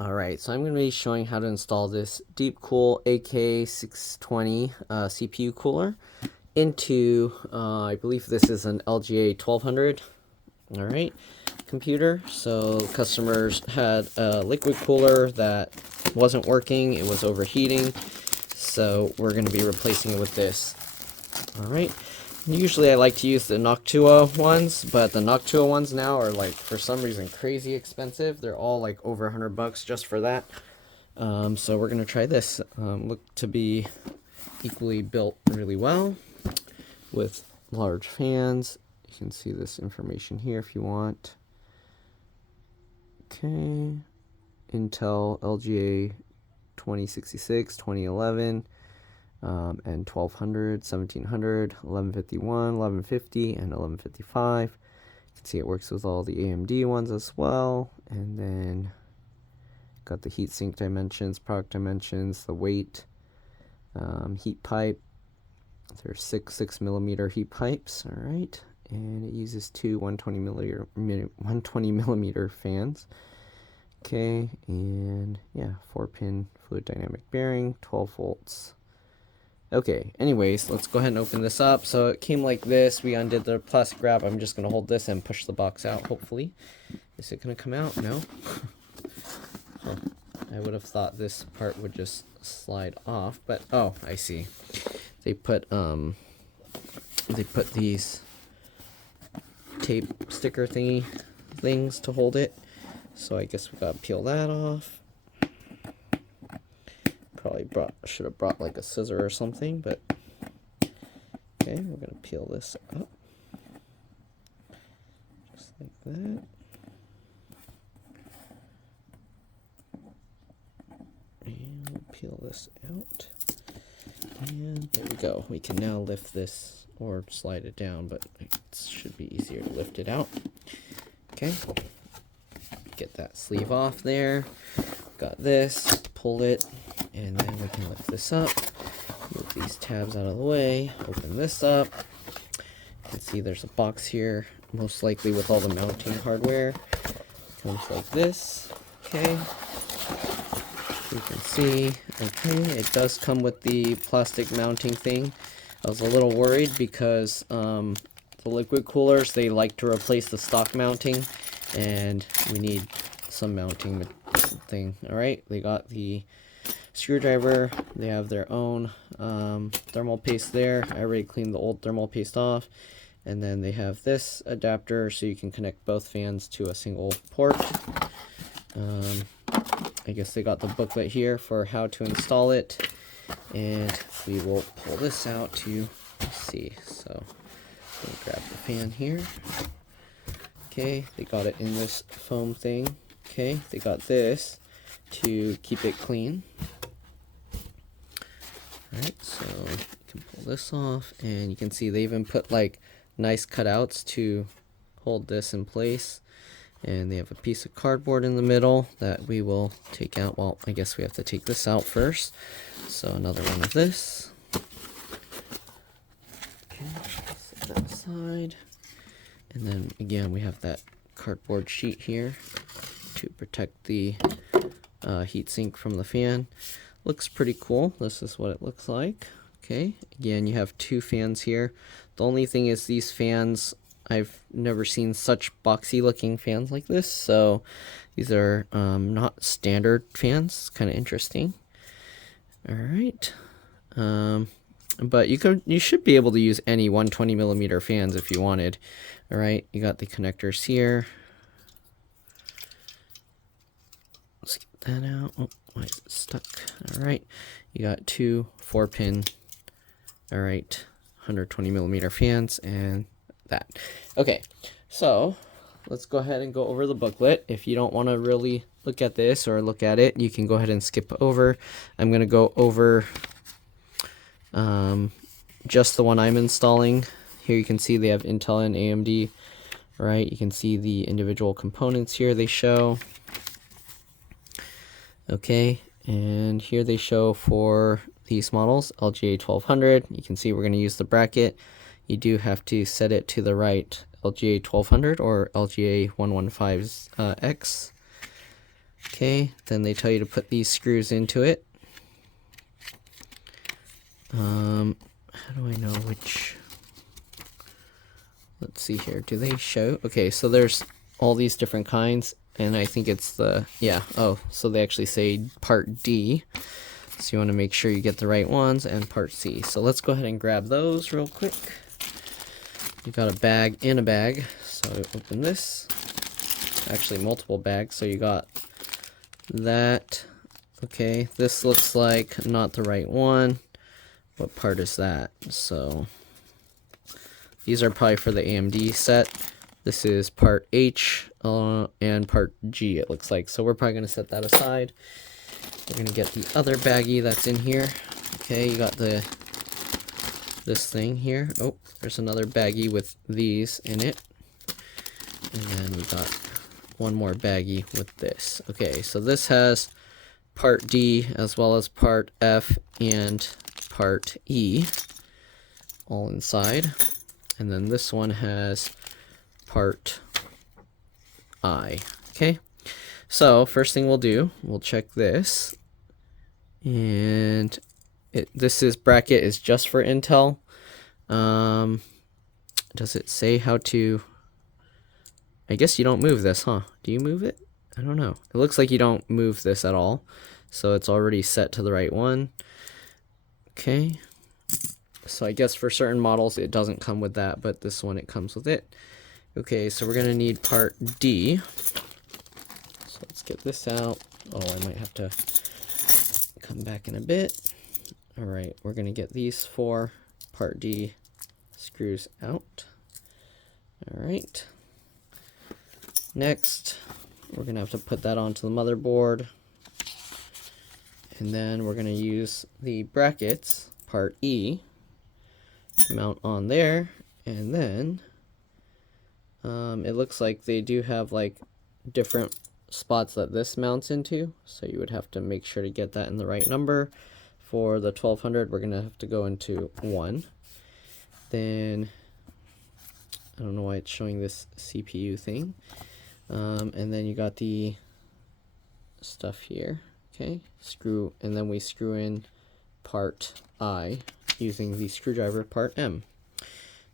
Alright, so I'm going to be showing how to install this DeepCool AK620 CPU cooler into, I believe this is an LGA 1200, alright, computer. So customers had a liquid cooler that wasn't working, it was overheating, so we're going to be replacing it with this. Alright, usually I like to use the Noctua ones, but the Noctua ones now are like, for some reason, crazy expensive. They're all like over $100 just for that. So we're going to try this. Look to be equally built really well with large fans. You can see this information here if you want. Okay, Intel LGA 2066, 2011. And 1200, 1700, 1151, 1150, and 1155. You can see it works with all the AMD ones as well. And then got the heatsink dimensions, product dimensions, the weight, heat pipe. There's six 6mm heat pipes, all right. And it uses two 120 millimeter fans. Okay, and yeah, 4-pin fluid dynamic bearing, 12 volts. Okay, anyways, let's go ahead and open this up. So it came like this. We undid the plastic wrap. I'm just going to hold this and push the box out, hopefully. Is it going to come out? No? Huh. I would have thought this part would just slide off, but oh, I see. They put these tape sticker things to hold it. So I guess we got to peel that off. Probably should have brought like a scissor or something, but okay, we're gonna peel this up just like that. And we'll peel this out. And there we go. We can now lift this or slide it down, but it should be easier to lift it out. Okay. Get that sleeve off there. Got this, pull it. And then we can lift this up, move these tabs out of the way, open this up. You can see there's a box here, most likely with all the mounting hardware. Comes like this, okay. You can see, okay, it does come with the plastic mounting thing. I was a little worried because the liquid coolers, they like to replace the stock mounting, and we need some mounting thing. Alright, they got the screwdriver, they have their own thermal paste there. I already cleaned the old thermal paste off. And then they have this adapter so you can connect both fans to a single port. I guess they got the booklet here for how to install it. And we will pull this out to see. So we'll grab the fan here. Okay, they got it in this foam thing. Okay, they got this to keep it clean. Alright, so you can pull this off, and you can see they even put like nice cutouts to hold this in place. And they have a piece of cardboard in the middle that we will take out. Well, I guess we have to take this out first. So another one of this. Okay, set that aside. And then again, we have that cardboard sheet here to protect the heatsink from the fan. Looks pretty cool. This is what it looks like. Okay, again, you have two fans here. The only thing is these fans, I've never seen such boxy looking fans like this. So these are not standard fans. It's kind of interesting. All right. But you should be able to use any 120 millimeter fans if you wanted. All right, you got the connectors here. Let's get that out. Oh, why is it stuck? All right, you got two 4-pin, all right, 120 millimeter fans and that. Okay, so let's go ahead and go over the booklet. If you don't want to really look at this or look at it, you can go ahead and skip over. I'm going to go over just the one I'm installing. Here you can see they have Intel and AMD, right? You can see the individual components here they show. Okay, and here they show for these models, LGA 1200. You can see we're going to use the bracket. You do have to set it to the right, LGA 1200 or LGA 115X. Okay, then they tell you to put these screws into it. How do I know which? Let's see here. Do they show? Okay, so there's all these different kinds, and I think it's the, yeah, oh, so they actually say part D. So you want to make sure you get the right ones, and part C. So let's go ahead and grab those real quick. You got a bag in a bag, so open this. Actually, multiple bags, so you got that. Okay, this looks like not the right one. What part is that? So these are probably for the AMD set. This is part H and part G, it looks like. So we're probably going to set that aside. We're going to get the other baggie that's in here. Okay, you got this thing here. Oh, there's another baggie with these in it. And then we got one more baggie with this. Okay, so this has part D as well as part F and part E all inside. And then this one has part I. Okay, so first thing we'll do, we'll check this. And this bracket is just for Intel. Does it say how to? I guess you don't move this, huh? Do you move it? I don't know. It looks like you don't move this at all. So it's already set to the right one. Okay. So I guess for certain models it doesn't come with that, but this one it comes with it. Okay, so we're going to need part D. So let's get this out. Oh, I might have to come back in a bit. All right, we're going to get these 4 part D screws out. All right. Next, we're going to have to put that onto the motherboard. And then we're going to use the brackets, part E, to mount on there. And then it looks like they do have like different spots that this mounts into. So you would have to make sure to get that in the right number. For the 1200, we're going to have to go into 1. Then, I don't know why it's showing this CPU thing. And then you got the stuff here, okay, screw, and then we screw in part I using the screwdriver part M.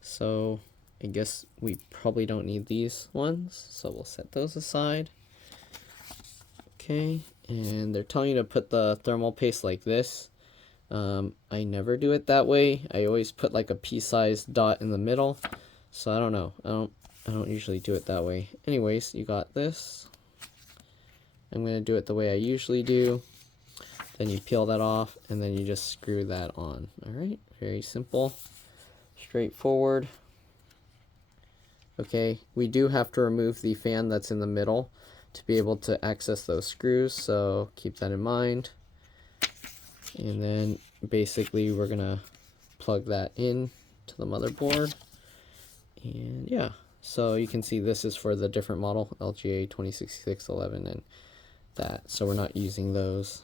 So I guess we probably don't need these ones, so we'll set those aside. Okay, and they're telling you to put the thermal paste like this. I never do it that way. I always put like a pea-sized dot in the middle, so I don't know. I don't usually do it that way. Anyways, you got this. I'm going to do it the way I usually do. Then you peel that off, and then you just screw that on. Alright, very simple. Straightforward. Okay, we do have to remove the fan that's in the middle to be able to access those screws, so keep that in mind. And then basically we're going to plug that in to the motherboard. And yeah. So you can see this is for the different model, LGA 206611 and that. So we're not using those.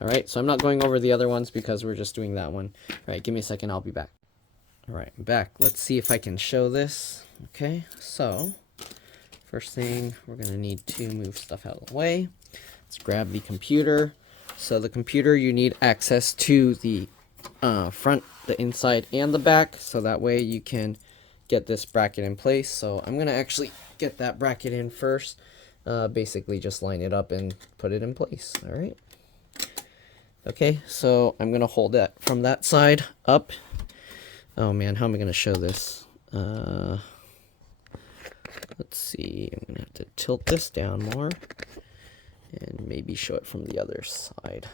All right, so I'm not going over the other ones because we're just doing that one. All right, give me a second, I'll be back. All right, I'm back. Let's see if I can show this. Okay, so first thing, we're gonna need to move stuff out of the way. Let's grab the computer. So the computer, you need access to the front, the inside, and the back. So that way you can get this bracket in place. So I'm gonna actually get that bracket in first. Basically just line it up and put it in place. All right. Okay, so I'm gonna hold that from that side up. Oh man, how am I gonna show this? Let's see, I'm gonna have to tilt this down more and maybe show it from the other side.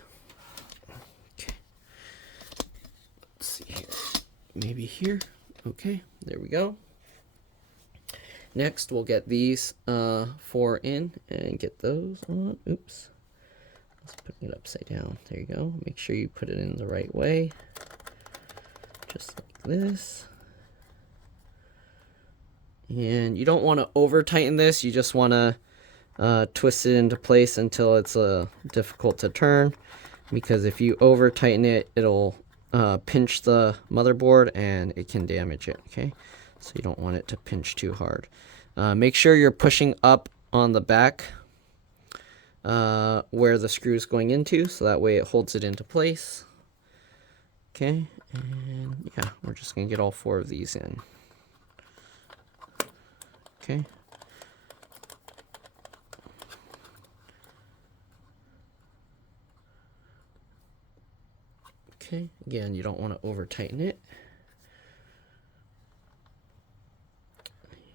Okay, let's see here, maybe here. Okay, there we go. Next, we'll get these 4 in and get those on. Oops. Let's put it upside down. There you go. Make sure you put it in the right way. Just like this. And you don't want to over tighten this. You just want to twist it into place until it's difficult to turn. Because if you over tighten it, it'll pinch the motherboard and it can damage it. Okay, so you don't want it to pinch too hard. Make sure you're pushing up on the back where the screw is going into, so that way it holds it into place. Okay, and yeah, we're just going to get all 4 of these in. Okay. Okay, again, you don't want to over tighten it.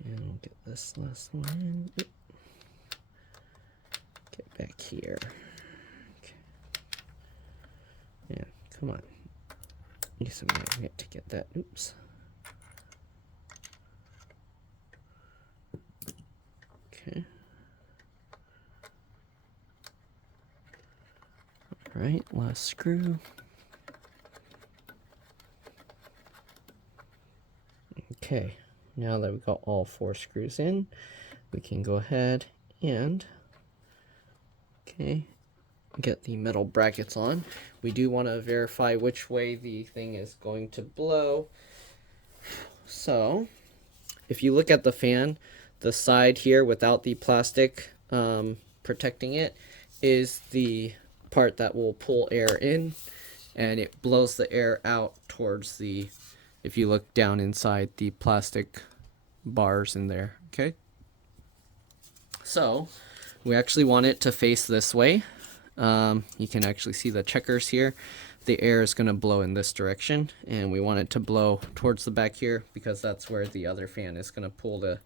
And we'll get this last one in. Oop. Get back here. Okay. Yeah, come on. Use a magnet to get that. Oops. Okay. All right, last screw. Okay, now that we've got all 4 screws in, we can go ahead and get the metal brackets on. We do want to verify which way the thing is going to blow. So if you look at the fan, the side here without the plastic protecting it is the part that will pull air in, and it blows the air out towards the, if you look down inside the plastic bars in there. Okay, so we actually want it to face this way. You can actually see the checkers here. The air is going to blow in this direction, and we want it to blow towards the back here because that's where the other fan is going to pull the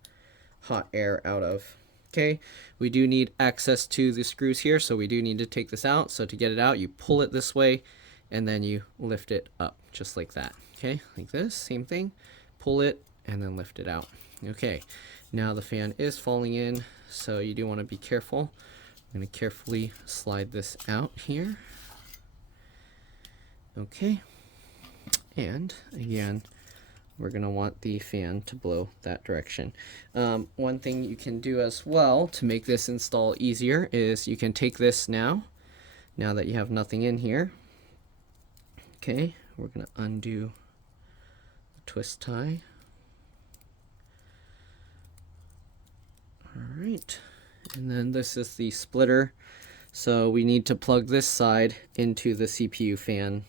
hot air out of. Okay, we do need access to the screws here, so we do need to take this out. So to get it out, you pull it this way, and then you lift it up just like that. Okay, like this, same thing. Pull it and then lift it out. Okay, now the fan is falling in, so you do want to be careful. I'm going to carefully slide this out here. Okay, and again, we're going to want the fan to blow that direction. One thing you can do as well to make this install easier is you can take this now that you have nothing in here. Okay, we're going to undo the twist tie. All right, and then this is the splitter. So we need to plug this side into the CPU fan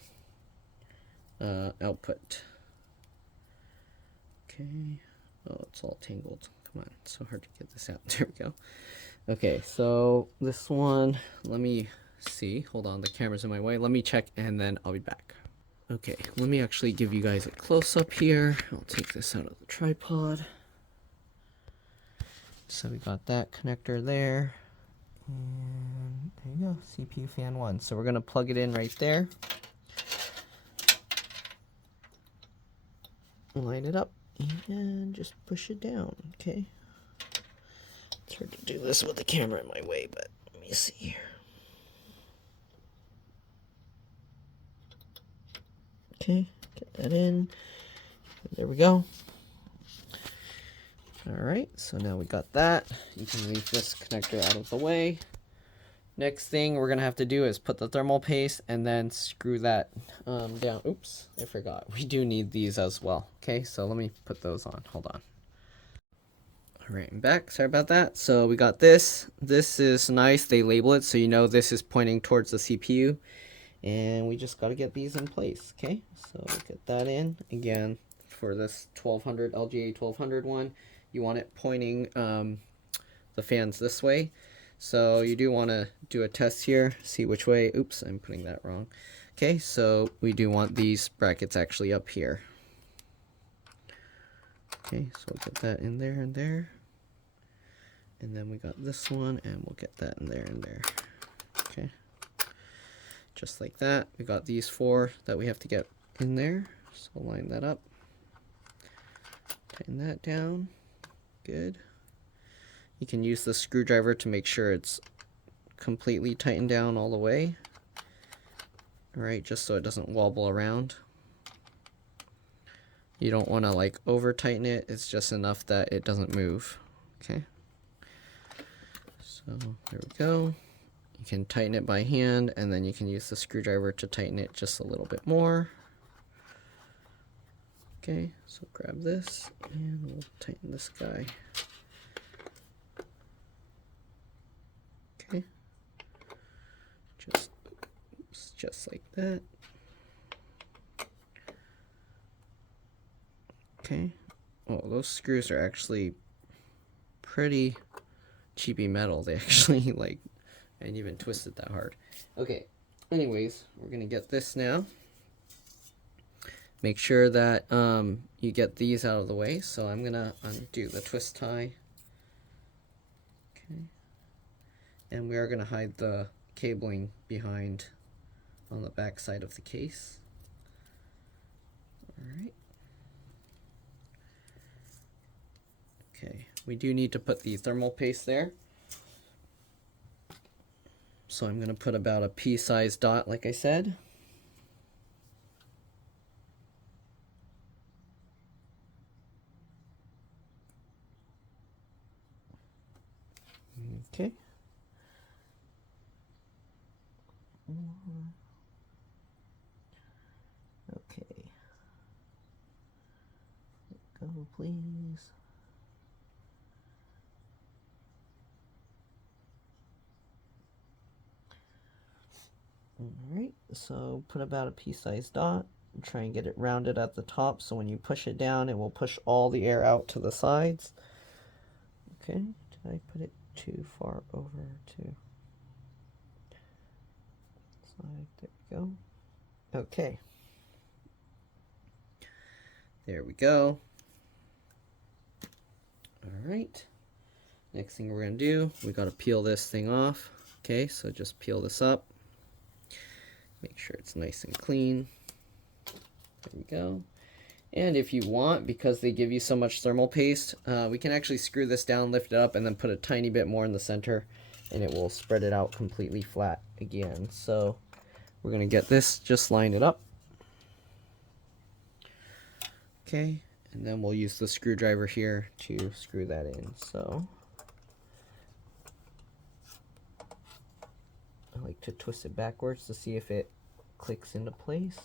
output. Okay, oh, it's all tangled. Come on, it's so hard to get this out. There we go. Okay, so this one, let me see. Hold on, the camera's in my way. Let me check and then I'll be back. Okay, let me actually give you guys a close-up here. I'll take this out of the tripod. So we got that connector there. And there you go, CPU fan 1. So we're going to plug it in right there. Line it up and just push it down, okay? It's hard to do this with the camera in my way, but let me see here. Okay, get that in. There we go. Alright, so now we got that. You can leave this connector out of the way. Next thing we're going to have to do is put the thermal paste and then screw that down. Oops, I forgot. We do need these as well. Okay, so let me put those on. Hold on. Alright, I'm back. Sorry about that. So we got this. This is nice. They label it so you know this is pointing towards the CPU. And we just got to get these in place. Okay, so get that in. Again, for this 1200 LGA 1200 one, you want it pointing the fans this way. So you do want to do a test here, see which way. Oops, I'm putting that wrong. Okay, so we do want these brackets actually up here. Okay, so we'll get that in there and there. And then we got this one, and we'll get that in there and there. Okay, just like that. We got these 4 that we have to get in there. So line that up. Tighten that down. Good. You can use the screwdriver to make sure it's completely tightened down all the way. Alright, just so it doesn't wobble around. You don't want to like over tighten it, it's just enough that it doesn't move. Okay. So there we go. You can tighten it by hand, and then you can use the screwdriver to tighten it just a little bit more. Okay, so grab this and we'll tighten this guy. Okay. just like that. Okay. Oh, those screws are actually pretty cheapy metal. They actually, like, I didn't even twist it that hard. Okay, anyways, we're gonna get this now. Make sure that you get these out of the way. So I'm gonna undo the twist tie. Okay. And we are gonna hide the cabling behind on the back side of the case. All right. Okay, we do need to put the thermal paste there. So I'm gonna put about a pea-sized dot, like I said. Okay. Okay. Go, please. Alright, so put about a pea-sized dot and try and get it rounded at the top so when you push it down it will push all the air out to the sides. Okay, did I put it too far over to side? There we go. Okay. There we go. Alright. Next thing we're going to do, we got to peel this thing off. Okay, so just peel this up. Make sure it's nice and clean. There we go. And if you want, because they give you so much thermal paste, we can actually screw this down, lift it up, and then put a tiny bit more in the center, and it will spread it out completely flat again. So we're going to get this, just line it up. Okay, and then we'll use the screwdriver here to screw that in. So I like to twist it backwards to see if it clicks into place.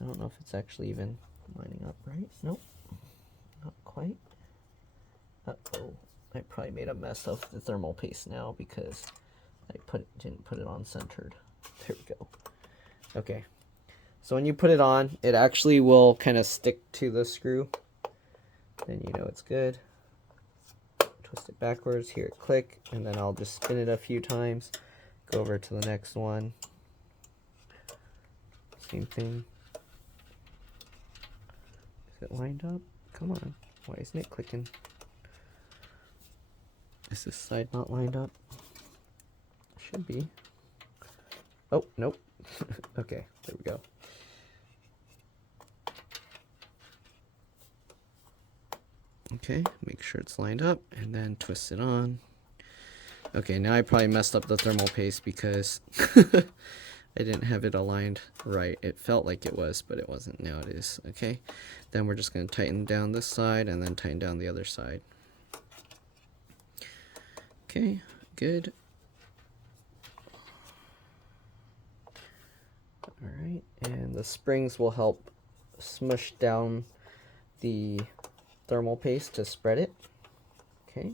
I don't know if it's actually even lining up right. Nope, not quite. Uh-oh, I probably made a mess of the thermal paste now because I didn't put it on centered. There we go. Okay, so when you put it on, it actually will kind of stick to the screw. Then you know it's good. Twist it backwards, hear it click, and then I'll just spin it a few times. Go over to the next one. Same thing. Is it lined up? Come on. Why isn't it clicking? Is this side not lined up? Should be. Oh, nope. Okay, there we go. Okay, make sure it's lined up and then twist it on. Okay, now I probably messed up the thermal paste because I didn't have it aligned right. It felt like it was, but it wasn't. Now it is. Okay, then we're just going to tighten down this side and then tighten down the other side. Okay, good. Alright, and the springs will help smush down the thermal paste to spread it. Okay.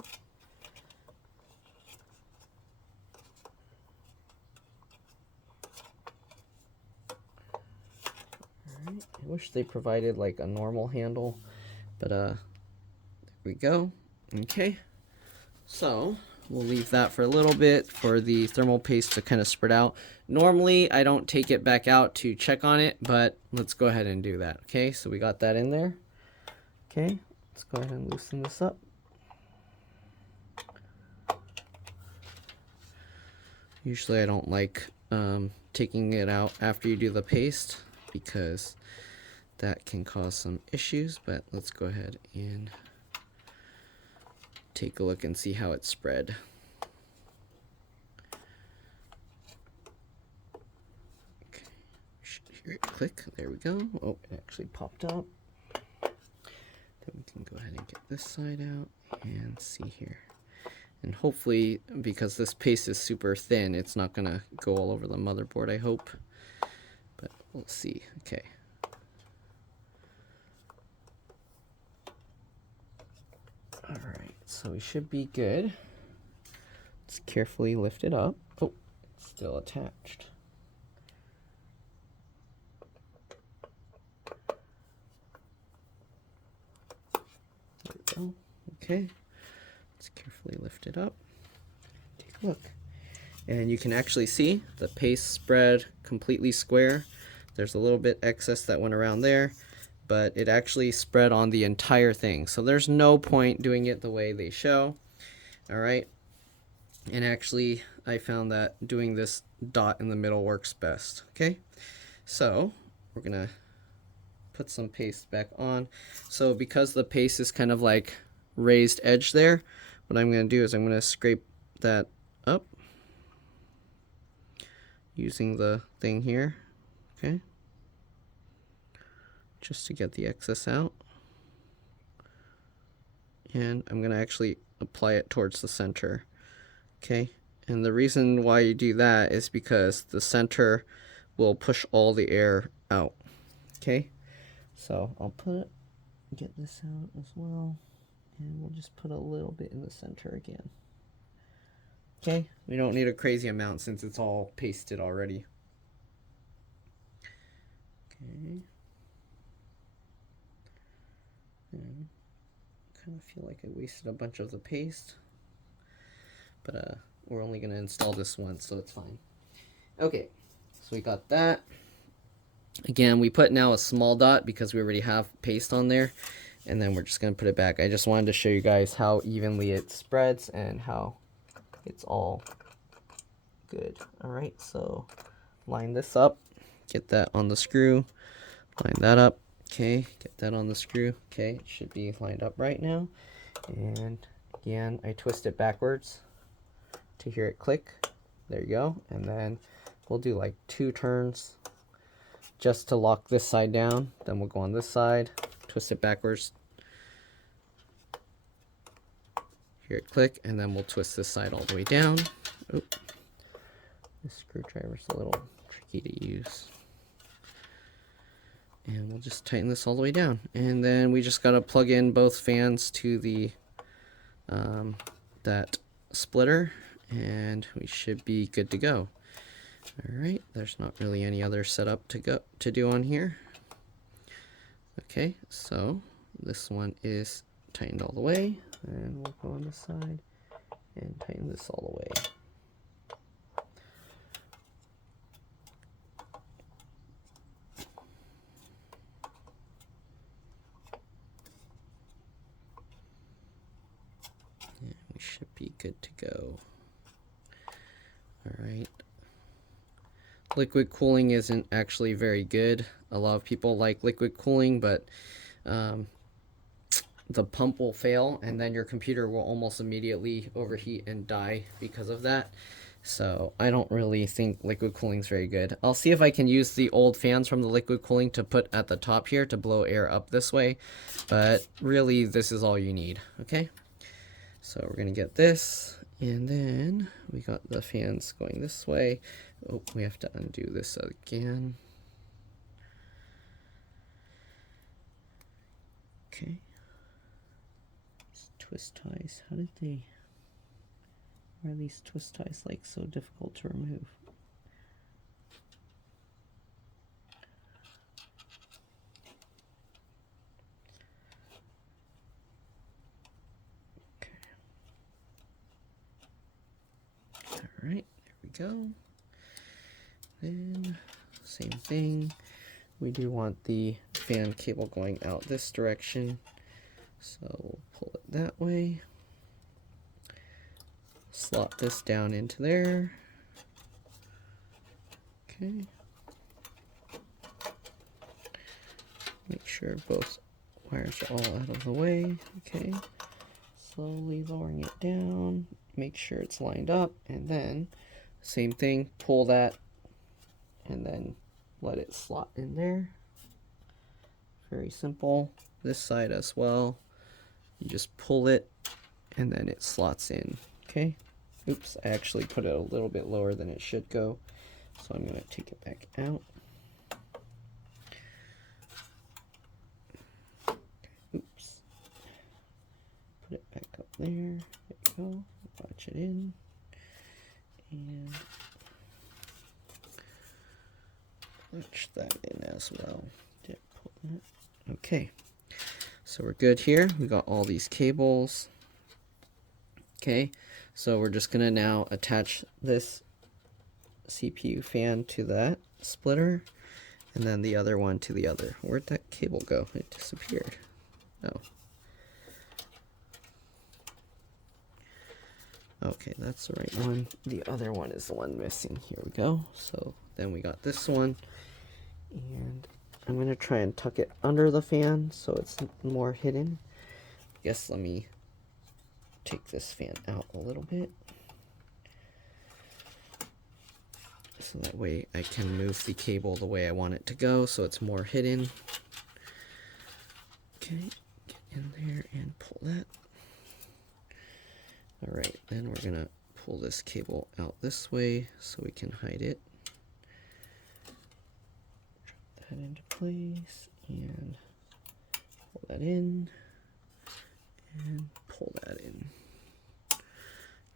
Alright, I wish they provided like a normal handle, but there we go. Okay, so we'll leave that for a little bit for the thermal paste to kind of spread out. Normally, I don't take it back out to check on it, but let's go ahead and do that. Okay, so we got that in there. Okay, let's go ahead and loosen this up. Usually I don't like taking it out after you do the paste because that can cause some issues, but let's go ahead and take a look and see how it's spread. Okay, should hear it click. There we go. Oh, it actually popped up. Then we can go ahead and get this side out and see here. And hopefully, because this paste is super thin, it's not gonna go all over the motherboard, I hope. But we'll see. Okay. Alright, so we should be good. Let's carefully lift it up. Oh, it's still attached. go. Okay, let's carefully lift it up. Take a look. And you can actually see the paste spread completely square. There's a little bit excess that went around there, but it actually spread on the entire thing. So there's no point doing it the way they show. All right. And actually, I found that doing this dot in the middle works best. Okay. So we're going to put some paste back on. So because the paste is kind of like raised edge there, what I'm going to do is I'm going to scrape that up using the thing here. Okay. Just to get the excess out. And I'm going to actually apply it towards the center. Okay. And the reason why you do that is because the center will push all the air out. Okay. So I'll get this out as well. And we'll just put a little bit in the center again. Okay. We don't need a crazy amount since it's all pasted already. Okay. And I kind of feel like I wasted a bunch of the paste, but we're only going to install this once, so it's fine. Okay, so we got that. Again, we put now a small dot because we already have paste on there, and then we're just going to put it back. I just wanted to show you guys how evenly it spreads and how it's all good. All right, so line this up, get that on the screw, line that up. Okay, get that on the screw. Okay, it should be lined up right now. And again, I twist it backwards to hear it click. There you go. And then we'll do like 2 turns just to lock this side down. Then we'll go on this side, twist it backwards, hear it click, and then we'll twist this side all the way down. Oop. This screwdriver's a little tricky to use. And we'll just tighten this all the way down. And then we just got to plug in both fans to the that splitter, and we should be good to go. All right, there's not really any other setup to do on here. Okay, so this one is tightened all the way, and we'll go on this side and tighten this all the way. Should be good to go. All right. Liquid cooling isn't actually very good. A lot of people like liquid cooling, but the pump will fail, and then your computer will almost immediately overheat and die because of that. So I don't really think liquid cooling is very good. I'll see if I can use the old fans from the liquid cooling to put at the top here to blow air up this way, but really this is all you need. Okay. So we're going to get this, and then we got the fans going this way. Oh, we have to undo this again. Okay. These twist ties, why are these twist ties like so difficult to remove? Alright, there we go. Then, same thing. We do want the fan cable going out this direction. So we'll pull it that way. Slot this down into there. Okay. Make sure both wires are all out of the way. Okay. Slowly lowering it down. Make sure it's lined up, and then same thing, pull that and then let it slot in there. Very simple. This side as well, you just pull it and then it slots in. Okay. Oops, I actually put it a little bit lower than it should go, so I'm going to take it back out. Oops, put it back up there. There you go. Watch it in, and watch that in as well. Okay, so so we're good here. We got all these cables. Okay, so we're just gonna now attach this CPU fan to that splitter, and then the other one to the other. Where'd that cable go? It disappeared. Oh. Okay, that's the right one. The other one is the one missing. Here we go. So then we got this one, and I'm gonna try and tuck it under the fan so it's more hidden. I guess let me take this fan out a little bit, so that way I can move the cable the way I want it to go so it's more hidden. Okay, get in there and pull that. Alright, then we're gonna pull this cable out this way so we can hide it. Drop that into place and pull that in and pull that in.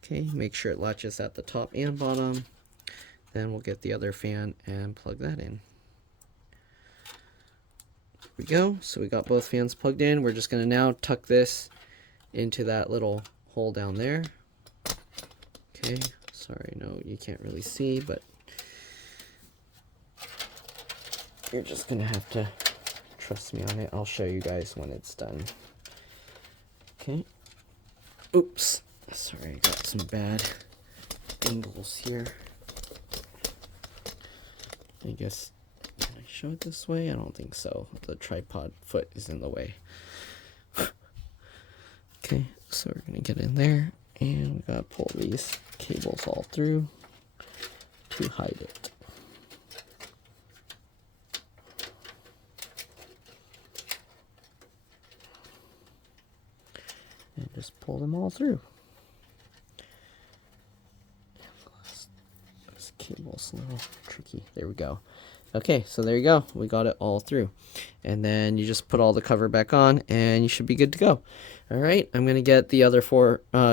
Okay, make sure it latches at the top and bottom. Then we'll get the other fan and plug that in. There we go. So we got both fans plugged in. We're just gonna now tuck this into that little hole down there. Okay, sorry, no, you can't really see, but you're just gonna have to trust me on it. I'll show you guys when it's done. Okay. Oops. Sorry, I got some bad angles here. I guess, can I show it this way? I don't think so. The tripod foot is in the way. Okay, so we're gonna get in there, and we gotta pull these cables all through to hide it. And just pull them all through. This cable's a little tricky. There we go. Okay, so there you go. We got it all through. And then you just put all the cover back on, and you should be good to go. All right, I'm going to get the other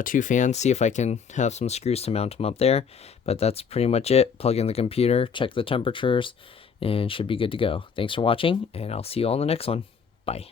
two fans, see if I can have some screws to mount them up there. But that's pretty much it. Plug in the computer, check the temperatures, and should be good to go. Thanks for watching, and I'll see you all in the next one. Bye.